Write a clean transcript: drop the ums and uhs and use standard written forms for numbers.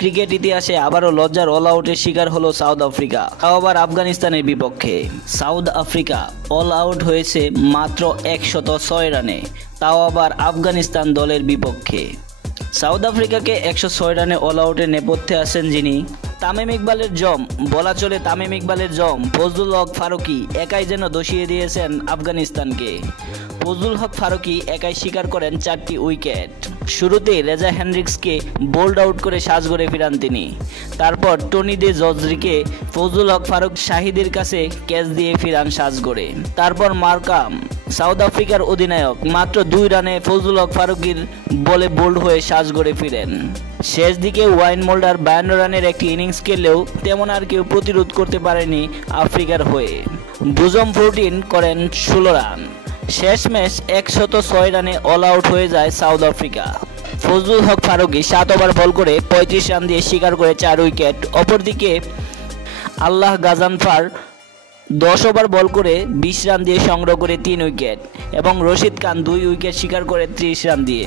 Cricket ইতিহাসে আবারও লজ্জার অল আউটের শিকার হলো সাউথ আফ্রিকা, তাও আবার আফগানিস্তানের বিপক্ষে। সাউথ আফ্রিকা অল আউট হয়েছে মাত্র 106 রানে, তাও আবার আফগানিস্তান দলের বিপক্ষে। সাউথ আফ্রিকাকে 106 রানে অল আউটের নেপথ্যে আছেন যিনি, তামিম ইকবালের জম, বলা চলে তামিম ইকবালের জম ফজলুল হক ফারুকী একাই যেন দশিয়ে দিয়েছেন আফগানিস্তানকে। ফজলুল হক ফারুকী একাই শিকার করেন 4টি উইকেট। শুরুতেই রেজা হেনরিক্সকে বোল্ড আউট করে সাজঘরে ফিরান তিনি। তারপর টনি দে জর্জরিকে ফজলুল হক ফারুক শাহিদের কাছে ক্যাচ দিয়ে ফিরান সাজঘরে। তারপর মার্কাম, সাউথ আফ্রিকার অধিনায়ক, মাত্র 2 রানে ফজলুল হক ফারুকীর বলে বোল্ড হয়ে সাজঘরে ফিরেন। শেষ দিকে ওয়াইন মোল্ডার 52 রানের একটি ইনিংস খেললেও তেমন আর কেউ প্রতিরোধ করতে পারেনি আফ্রিকার হয়ে। বুজম 14 করেন 16 রান। শেষমেশ 106 রানে অল আউট হয়ে যায় সাউথ আফ্রিকা। ফজলুল হক ফারুকী 7 ওভার বল করে 35 রান দিয়ে শিকার করে 4 উইকেট। অপরদিকে আল্লাহ গাজানফার 10 ওভার বল করে 20 রান দিয়ে সংগ্রহ করে 3 উইকেট এবং রশিদ খান 2 উইকেট শিকার করে 30 রান দিয়ে।